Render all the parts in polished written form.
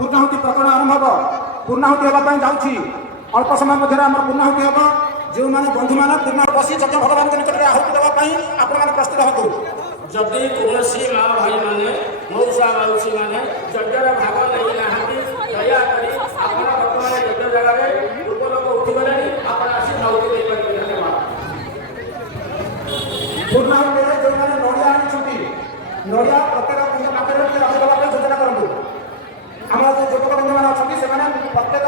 पूर्णाहुति प्रकरण आरंभ हम पूर्णाहुति होगा जाऊँगी अल्प समय मध्य पूर्णाहुति हम जो मैंने बंधु मैंने पूर्ण बसी यज्ञ भगवान के निकट में आहुति देवाई आपण मैंने प्रस्तुत हूँ जदि कौन माँ भाई मैंने मौसा मौसी मैंने यज्ञर भाग नहीं ना दयाकोरी आप बर्तमान यज्ञ जगह पूर्व लोक उठिगले आप आसी नौकरी पूर्णाहुति जो मैंने नड़िया आनी नड़िया प्रत्येक पाखे रखिदेवा योजना करूँ आम जो युवक बंधु मैंने अच्छा से प्रत्येक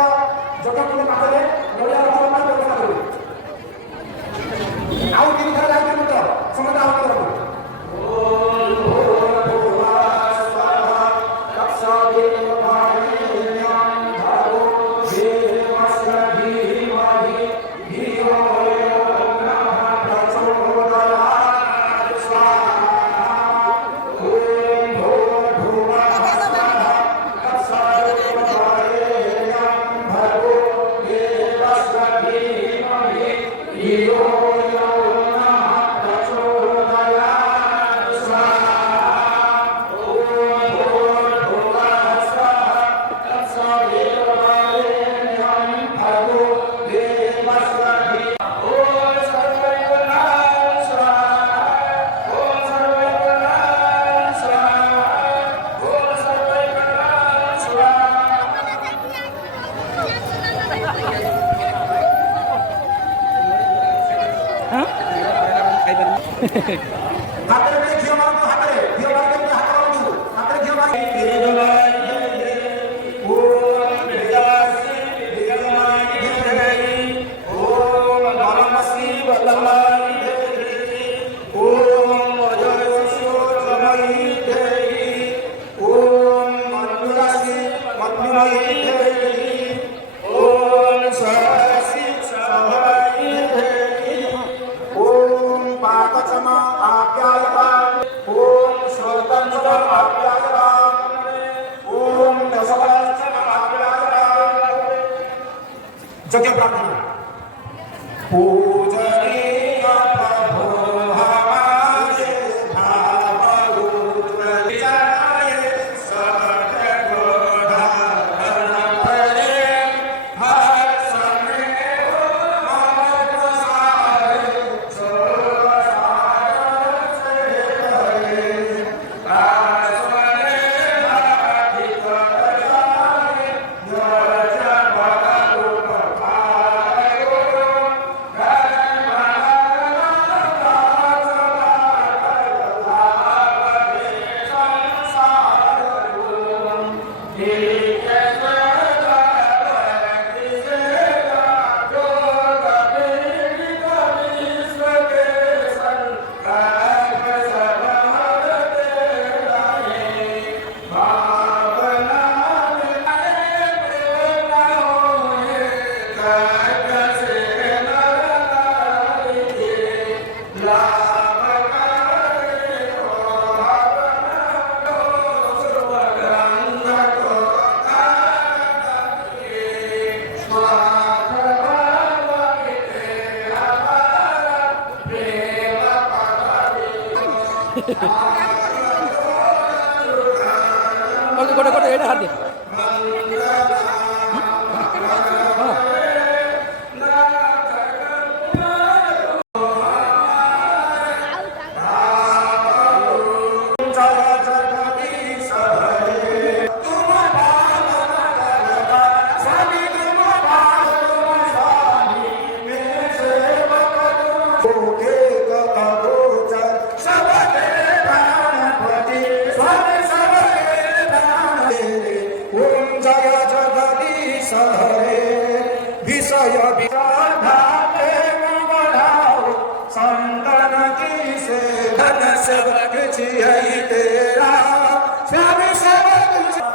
जगह पाखे नड़िया रखा व्यवस्था करूँ आउ तीन थर जाए समस्त आहुति करूँ ହାତରେ ଟିକେ ଘିଅ ମାରନ୍ତୁ, ହାତରେ ଘିଅ ମାରିକି ହାତ କରନ୍ତୁ, ହାତରେ ଘିଅ ମାରି यज्ञ प्रार्थना पूजनीय प्रभो हमारे भावरूप जाए सतगुण धारण करे हर समय हो मन सारे जो सार से करे आसमने अधिक जाए जय बगरूप कोटे एटा हाथ दे विषय संतन की से धन सब तेरा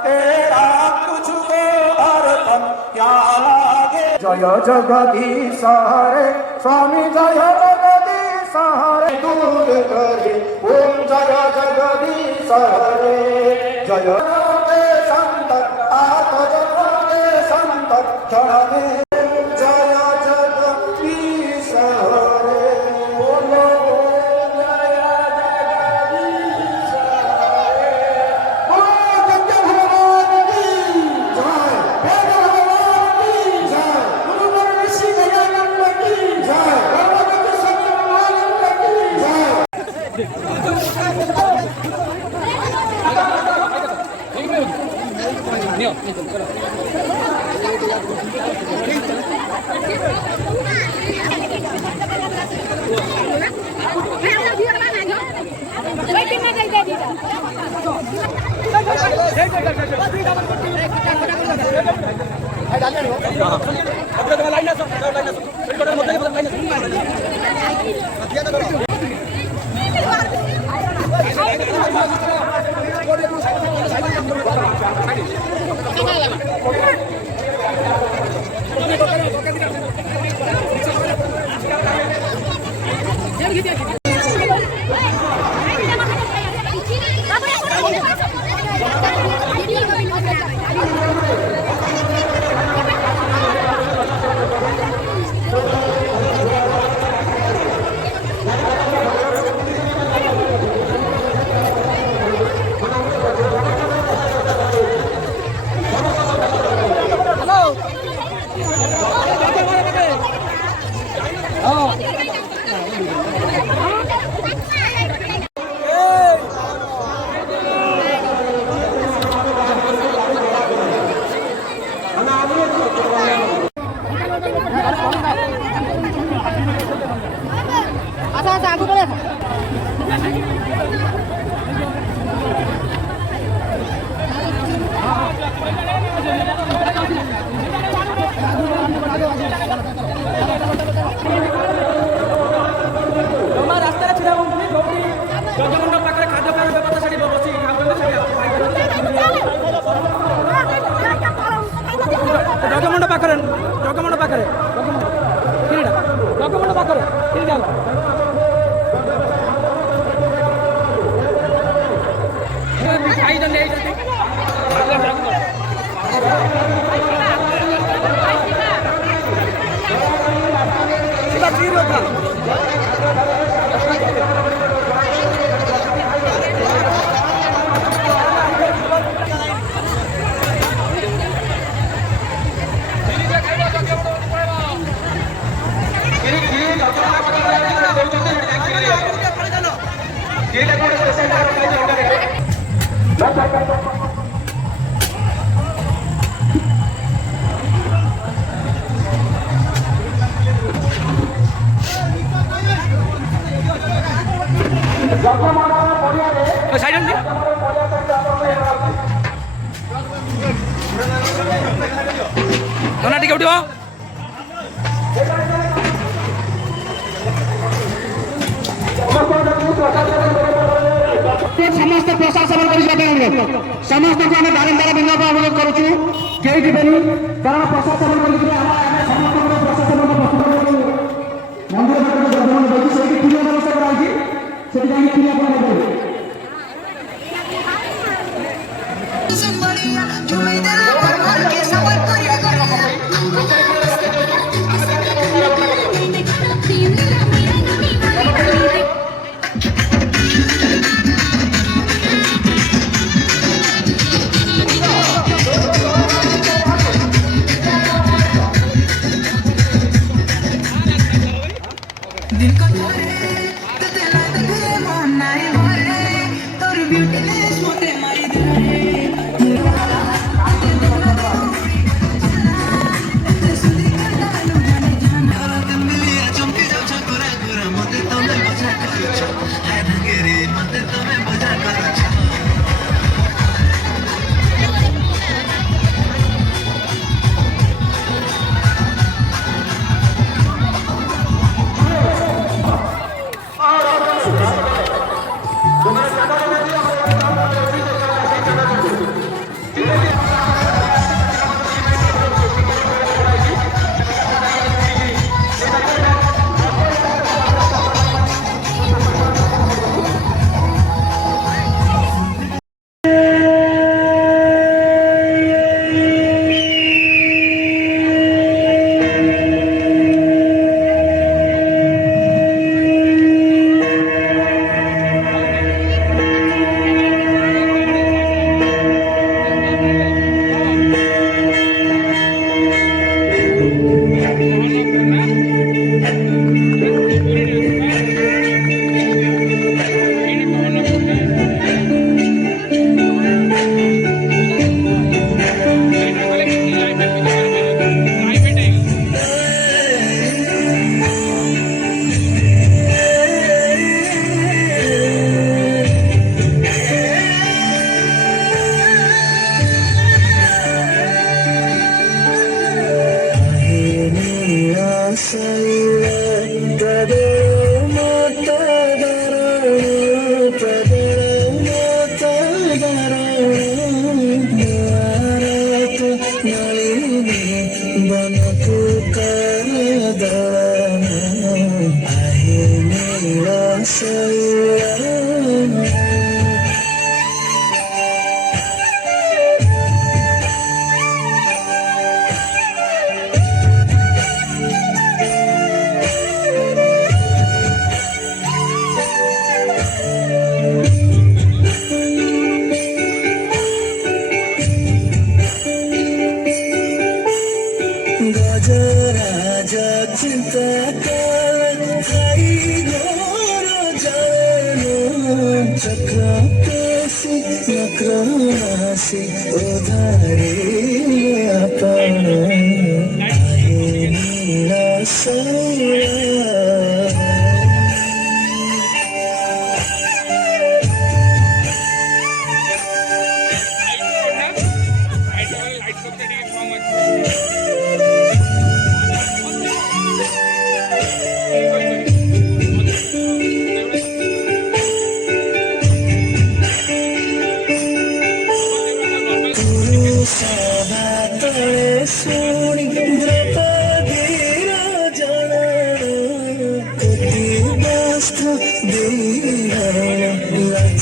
तेरा कुछ को अर्थम क्या लागे। जय जगदीश हरे स्वामी जय जगदीश हरे दूर करे ओम जय जगदीश हरे जय संत आत जगते संत क्षण में जय जगदीश हरे बोलो जय जगदीश हरे बोलो सत्य भगवान की जय वेद भगवान की जय गुरु ऋषि दयानंद की जय भगवत सत्यनारायण की जय। ରାସ୍ତାରେ ଛିଡ଼ା ହୁଅନ୍ତୁନି ଯୋଉଠି ଯଜ୍ଞମଣ୍ଡପ ପାଖରେ ଖାଦ୍ୟପେୟର ବ୍ୟବସ୍ଥା ସେଠି ବସି ଖାଉଛନ୍ତି ସେଠି ଯଜ୍ଞମଣ୍ଡପ ପାଖରେ ଯଜ୍ଞମଣ୍ଡପ ପାଖରେ ଟିକେ ଉଠିବ समस्त प्रशासन समस्त को आम बारंबार विनोद अनुरोध करुचु कई जीवन कारण प्रशासन प्रशासन मंदिर से क्रिया व्यवस्था कराई क्रिया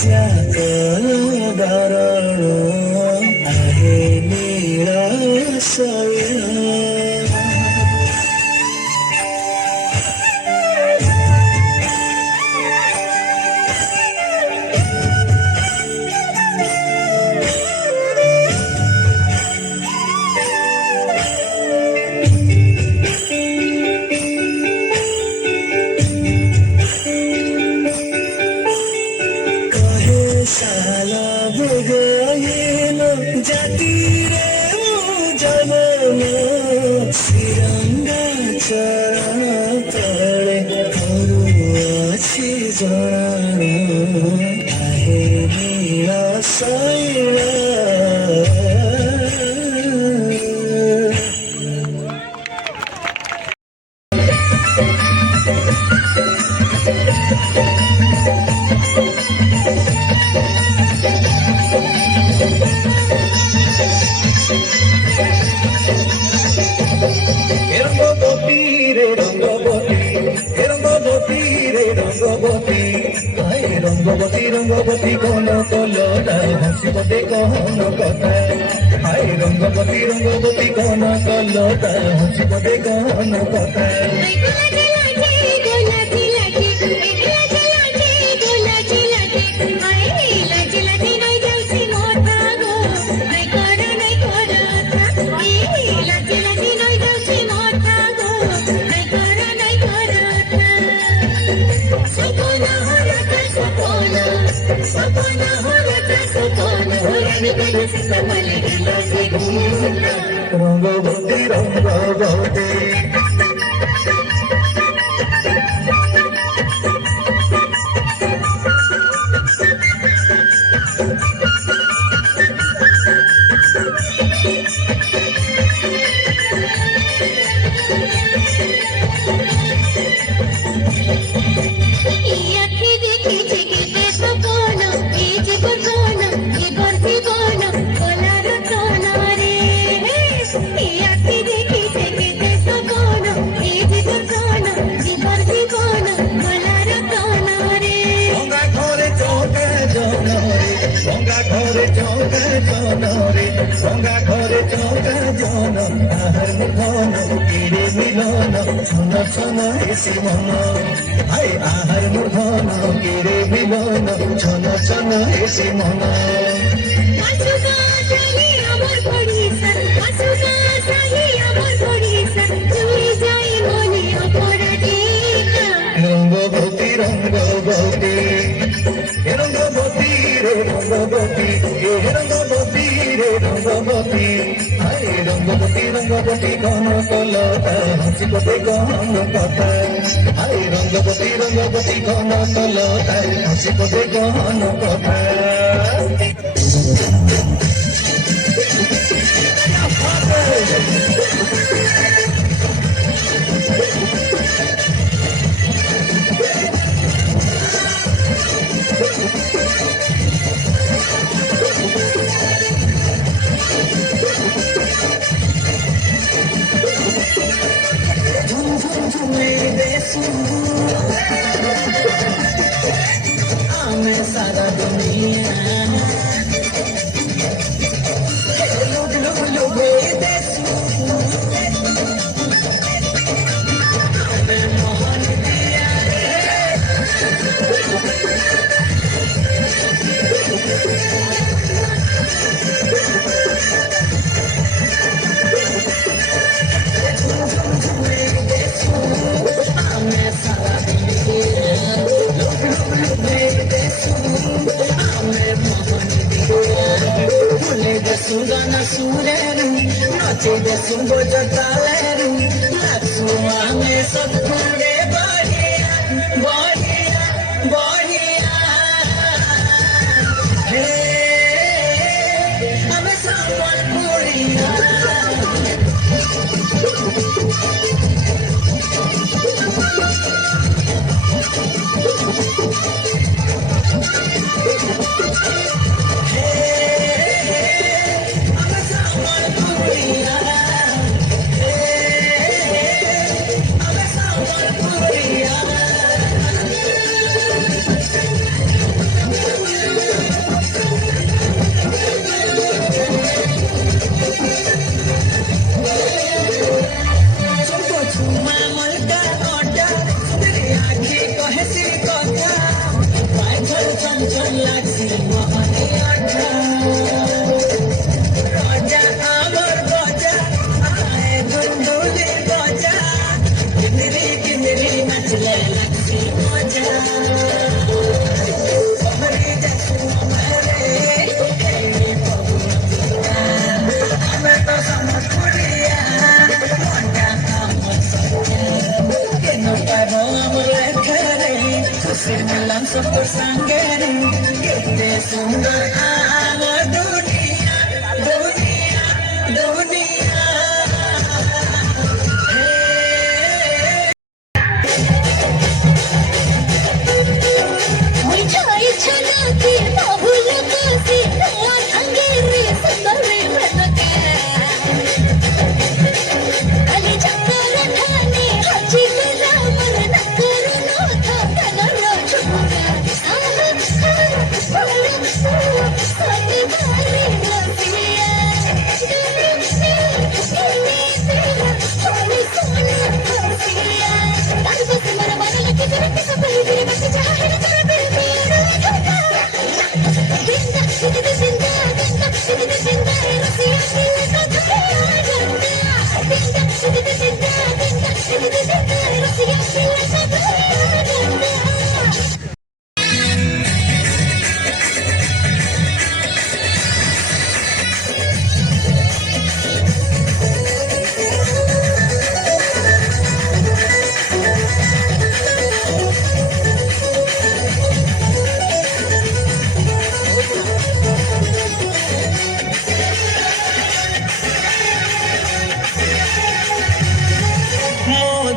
जागरण आहे निराशय साला बगाएन जातिरे जनन सिरंगा चरण तले अछि जणान आहे निराशय रंगवती रे रंगवती रंगवती रे रंगवती हाय रंगवती रंगवती कौन कलता हंसपते कौन कथा हाय रंगवती रंगवती कौन कलता हंसपते कौन कथा रंगवती रंगवती गंगा घरे चौका जन आहार मुखन किरे मिलन छन छन हेसी मन हाय आहार मुखन किरे मिलन छन छन हेसी मन रंगवती रंगवती रंगवती रे रंगवती रंगवती रे रंगवती हाय रंगवती रंगवती कौन कलता हंसपते कौन कथा हाय रंगवती रंगवती कौन कलता हंसपते कौन कथा सारा दुनिया लोग लोग लोग मोहन दिया सारा सुगना सुरेरू नचे देसु बजतालेरू लासु आमे सब खुड़े बढ़िया बढ़िया बढ़िया हे हमें सावन पूरिया I चल चल लागसी मोहनी आठा राजा आमर राजा आए धुंधुली राजा किंदरी नचले लागसी मजा हमारी जसू हमारे हमें तो समझ पुड़िया मोटा काम के no paro amore करे खुशी मिलन सब संगरे कितने सुंदर आवा दुनिया दुनिया दुनिया मिठाई चलाती बाबुल कासी नौन अंगेरी सुंदरी बनके अली चक्कर ठाने हजी रामर नकर नोथा कलर छुपा साथी भारी लसिया छोड़ी सोना हसिया तार बस मर बार लगे करके सब तेरे बस चाहे न कर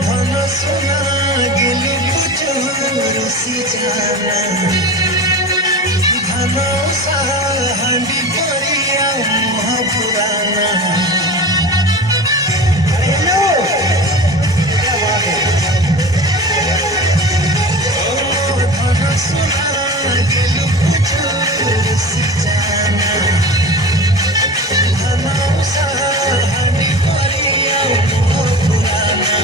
धन सुना गिलु पुचुरुसी जाना धन हांडी परिया महापुराना धन सुना गिलु पुचुरुसी जाना धन हांडी परिया महापुराना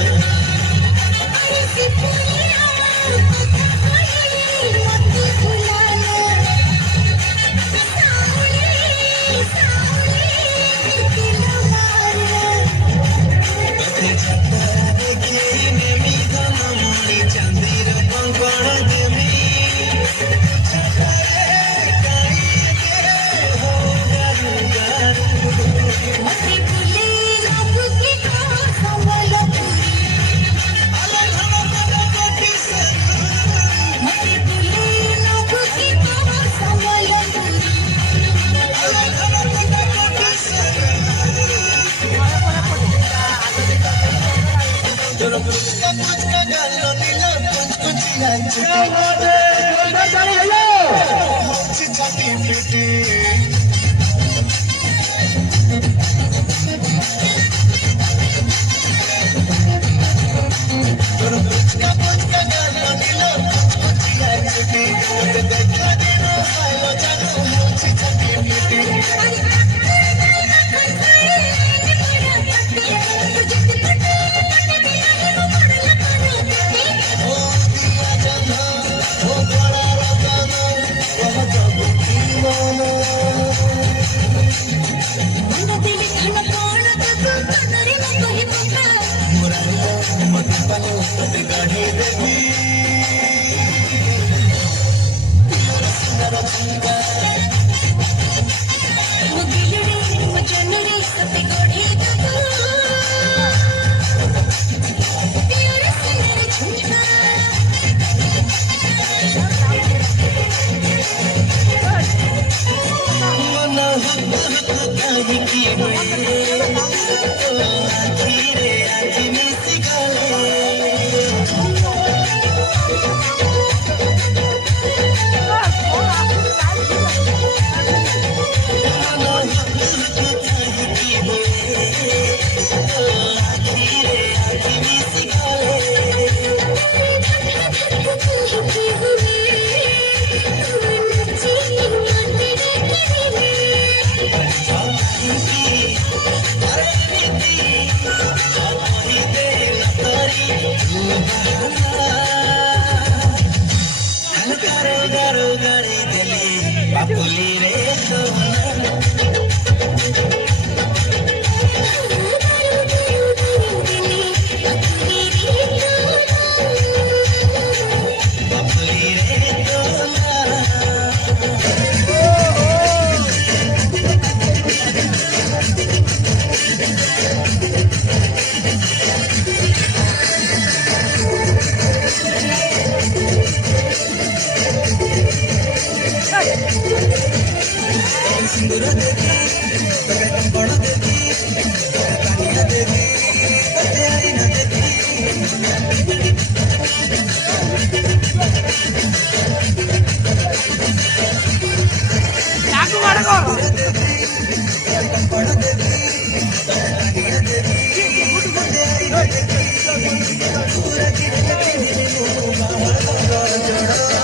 बापुली रे बापुली रे सिंदूर देवी तोके कंकण देवी कानिया देवी तोके आईना देवी आगू बढ़ो कंकण देवी कानिया देवी तोके आईना देवी पूरा की दिल को बाहर जोड़ा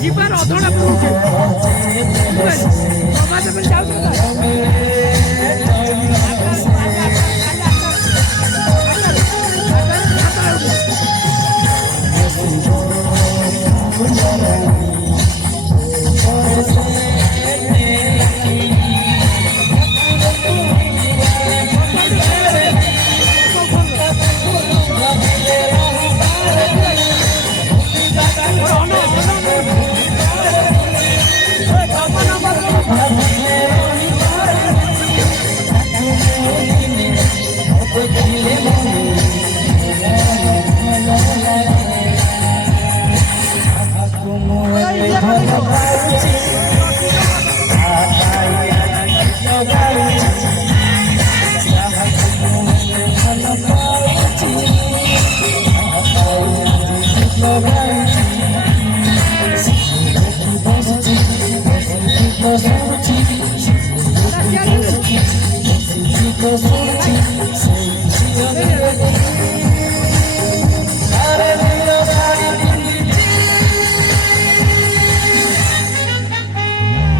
ଯିବାର ଅଧଟା ପଡ଼ୁଛି ବାବା ତମେ ଯାଉଛ Because